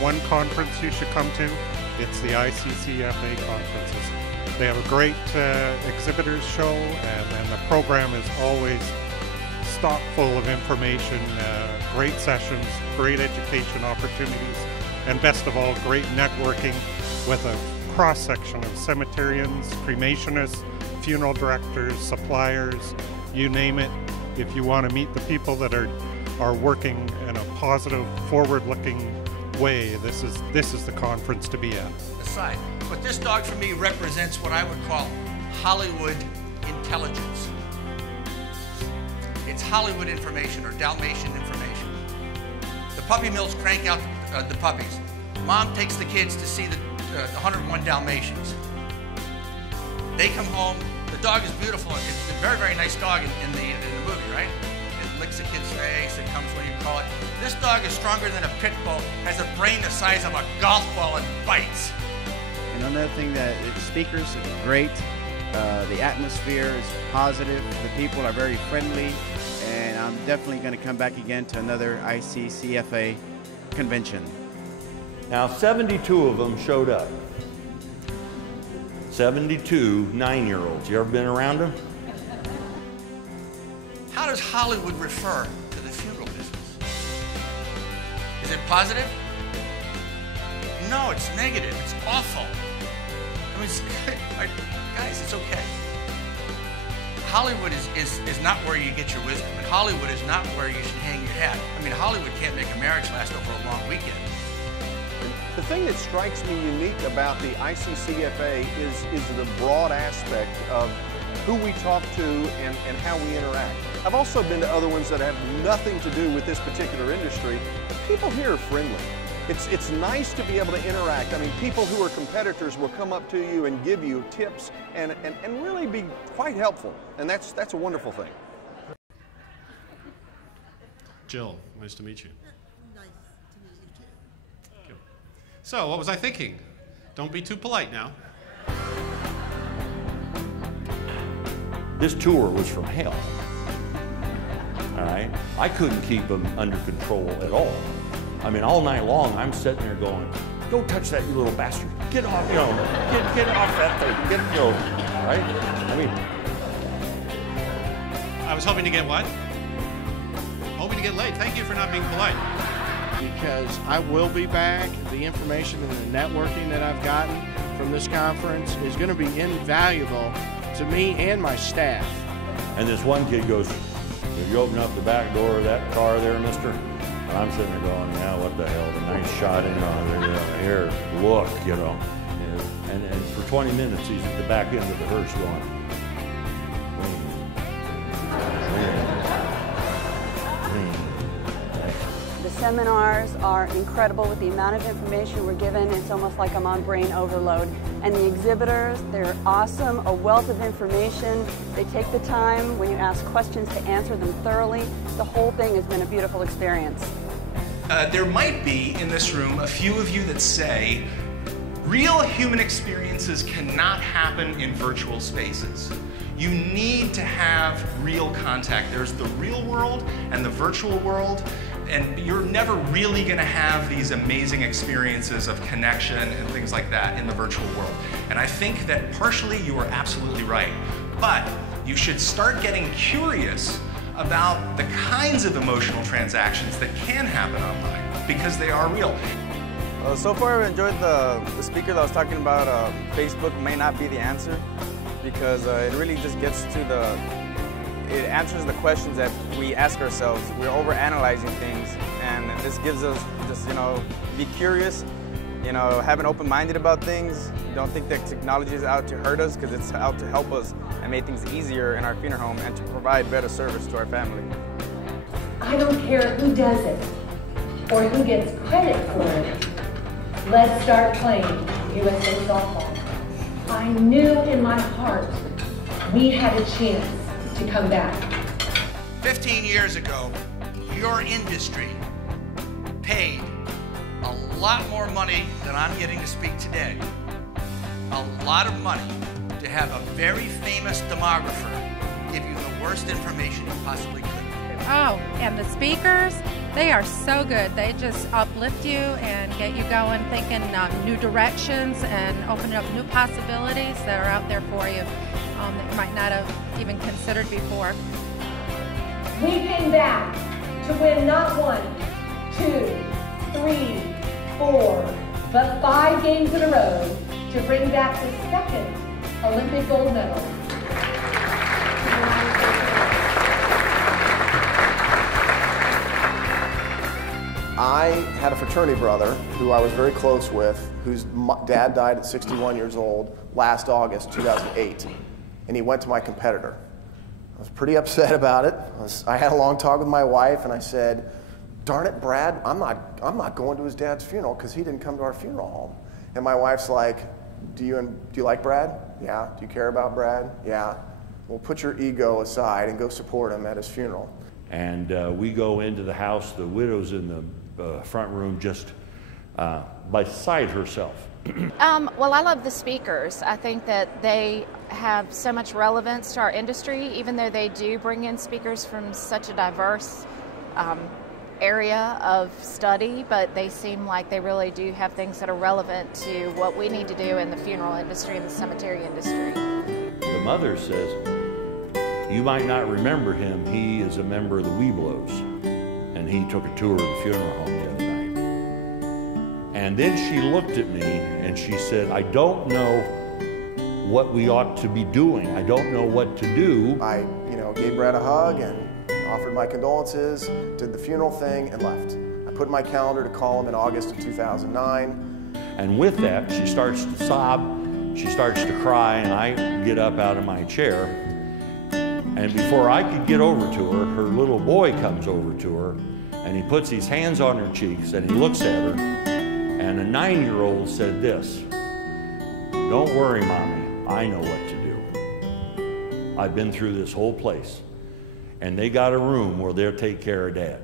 one conference you should come to, it's the ICCFA conferences. They have a great exhibitors show, and the program is always stock full of information, great sessions, great education opportunities, and best of all, great networking with a cross-section of cemeterians, cremationists, funeral directors, suppliers, you name it. If you want to meet the people that are working in a positive, forward-looking way, this is the conference to be at. Aside, but this dog for me represents what I would call Hollywood intelligence. It's Hollywood information or Dalmatian information. The puppy mills crank out the puppies. Mom takes the kids to see the 101 Dalmatians. They come home. The dog is beautiful. It's a very, very nice dog in the movie, right? It licks a kid's face. It comes when you call it. This dog is stronger than a pit bull, has a brain the size of a golf ball, and bites. And another thing, that the speakers are great. The atmosphere is positive. The people are very friendly. And I'm definitely going to come back again to another ICCFA convention. Now, 72 of them showed up. 72 9-year-olds. You ever been around them? How does Hollywood refer to the funeral business? Is it positive? No, it's negative. It's awful. I mean, guys, it's okay. Hollywood is not where you get your wisdom, and Hollywood is not where you should hang your hat. I mean, Hollywood can't make a marriage last over a long weekend. The thing that strikes me unique about the ICCFA is the broad aspect of who we talk to and how we interact. I've also been to other ones that have nothing to do with this particular industry, but people here are friendly. It's nice to be able to interact. I mean, people who are competitors will come up to you and give you tips and really be quite helpful, and that's a wonderful thing. Jill, nice to meet you. Nice to meet you too. Thank you. So, what was I thinking? Don't be too polite now. This tour was from hell. All right? I couldn't keep them under control at all. I mean, all night long, I'm sitting there going, "Don't touch that, you little bastard. Get off, you know, get off that thing. Get, you know," right? I mean, I was hoping to get what? Hoping to get laid. Thank you for not being polite. Because I will be back. The information and the networking that I've gotten from this conference is going to be invaluable to me and my staff. and this one kid goes, "Did you open up the back door of that car there, mister?" And I'm sitting there going, "Yeah, what the hell, a nice shot in here, look, you know." And for 20 minutes, he's at the back end of the hearse going, The seminars are incredible with the amount of information we're given. It's almost like I'm on brain overload. And the exhibitors, they're awesome, a wealth of information. They take the time when you ask questions to answer them thoroughly. The whole thing has been a beautiful experience. There might be in this room a few of you that say, real human experiences cannot happen in virtual spaces. You need to have real contact. There's the real world and the virtual world, and you're never really going to have these amazing experiences of connection and things like that in the virtual world. And I think that partially you are absolutely right. But you should start getting curious about the kinds of emotional transactions that can happen online, because they are real. So far I've enjoyed the speaker that was talking about Facebook may not be the answer, because it really just gets to it answers the questions that we ask ourselves. We're overanalyzing things, and this gives us just, be curious, have an open-minded about things. Don't think that technology is out to hurt us, because it's out to help us and make things easier in our funeral home and to provide better service to our family. I don't care who does it or who gets credit for it. Let's start playing USA softball. I knew in my heart we had a chance to come back. 15 years ago, your industry paid a lot more money than I'm getting to speak today. A lot of money to have a very famous demographer give you the worst information you possibly could. Oh, and the speakers, they are so good. They just uplift you and get you going, thinking new directions and opening up new possibilities that are out there for you that you might not have even considered before. We came back to win not 1, 2, 3, 4, but 5 games in a row to bring back the second Olympic gold medal. I had a fraternity brother who I was very close with, whose dad died at 61 years old last August 2008, and he went to my competitor. I was pretty upset about it. I had a long talk with my wife, and I said, darn it, Brad, I'm not going to his dad's funeral because he didn't come to our funeral home. And my wife's like, do you like Brad? Yeah. Do you care about Brad? Yeah. Well, put your ego aside and go support him at his funeral. And we go into the house. The widow's in the front room, just beside herself. Well, I love the speakers. I think that they have so much relevance to our industry, even though they do bring in speakers from such a diverse area of study, but they seem like they really do have things that are relevant to what we need to do in the funeral industry and the cemetery industry. The mother says, you might not remember him, he is a member of the Weeblos. And he took a tour of the funeral home the other night. And then she looked at me and she said, I don't know what we ought to be doing. I don't know what to do. I, gave Brad a hug and offered my condolences, did the funeral thing, and left. I put in my calendar to call him in August of 2009. And with that, she starts to sob, she starts to cry, and I get up out of my chair. And before I could get over to her, her little boy comes over to her, and he puts his hands on her cheeks, and he looks at her, and a 9-year-old said this, don't worry, Mommy, I know what to do. I've been through this whole place, and they got a room where they'll take care of Dad.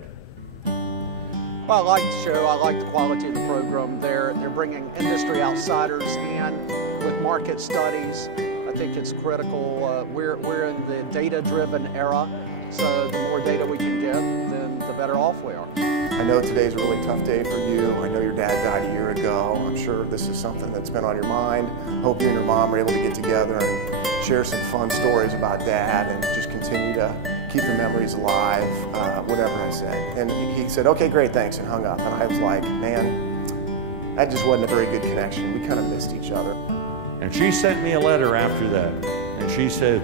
Well, I like the show. I like the quality of the program. They're bringing industry outsiders in with market studies. I think it's critical. We're in the data-driven era, so the more data we can get, then the better off we are. I know today's a really tough day for you. I know your dad died a year ago. I'm sure this is something that's been on your mind. Hope you and your mom are able to get together and share some fun stories about Dad and just continue to keep the memories alive, whatever I said. And he said, okay, great, thanks, and hung up. And I was like, man, that just wasn't a very good connection. We kind of missed each other. And she sent me a letter after that, and she said,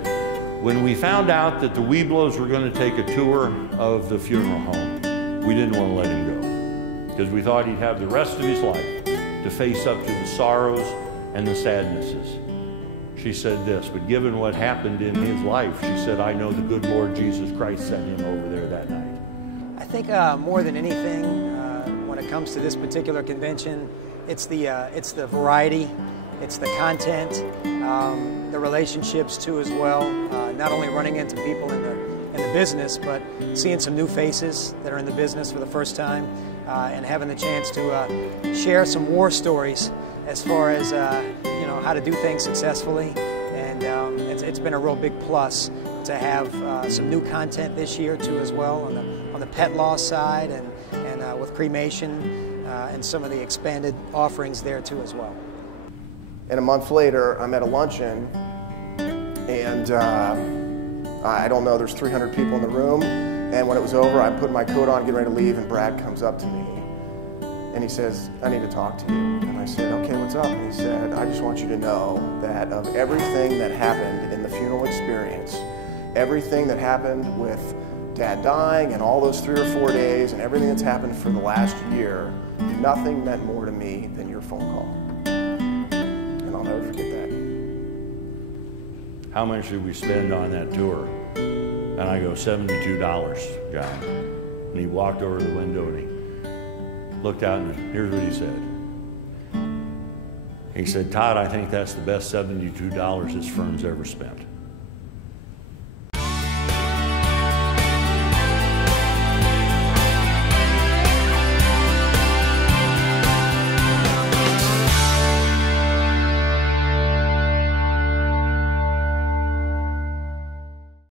when we found out that the Weeblos were going to take a tour of the funeral home, we didn't want to let him go, because we thought he'd have the rest of his life to face up to the sorrows and the sadnesses. She said this, but given what happened in his life, she said, I know the good Lord Jesus Christ sent him over there that night. I think more than anything, when it comes to this particular convention, it's the variety, it's the content, the relationships too as well. Not only running into people in the business, but seeing some new faces that are in the business for the first time, and having the chance to share some war stories as far as how to do things successfully. And it's been a real big plus to have some new content this year too as well on the pet loss side and with cremation and some of the expanded offerings there too as well. And a month later, I'm at a luncheon, and I don't know, there's 300 people in the room, and when it was over, I'm putting my coat on, getting ready to leave, and Brad comes up to me, and he says, I need to talk to you. And I said, okay, what's up? And he said, I just want you to know that of everything that happened in the funeral experience, everything that happened with Dad dying and all those 3 or 4 days and everything that's happened for the last year, nothing meant more to me than your phone call. And I'll never forget that. How much did we spend on that tour? And I go, $72, John. And he walked over to the window and he looked out, and here's what he said. He said, Todd, I think that's the best $72 this firm's ever spent.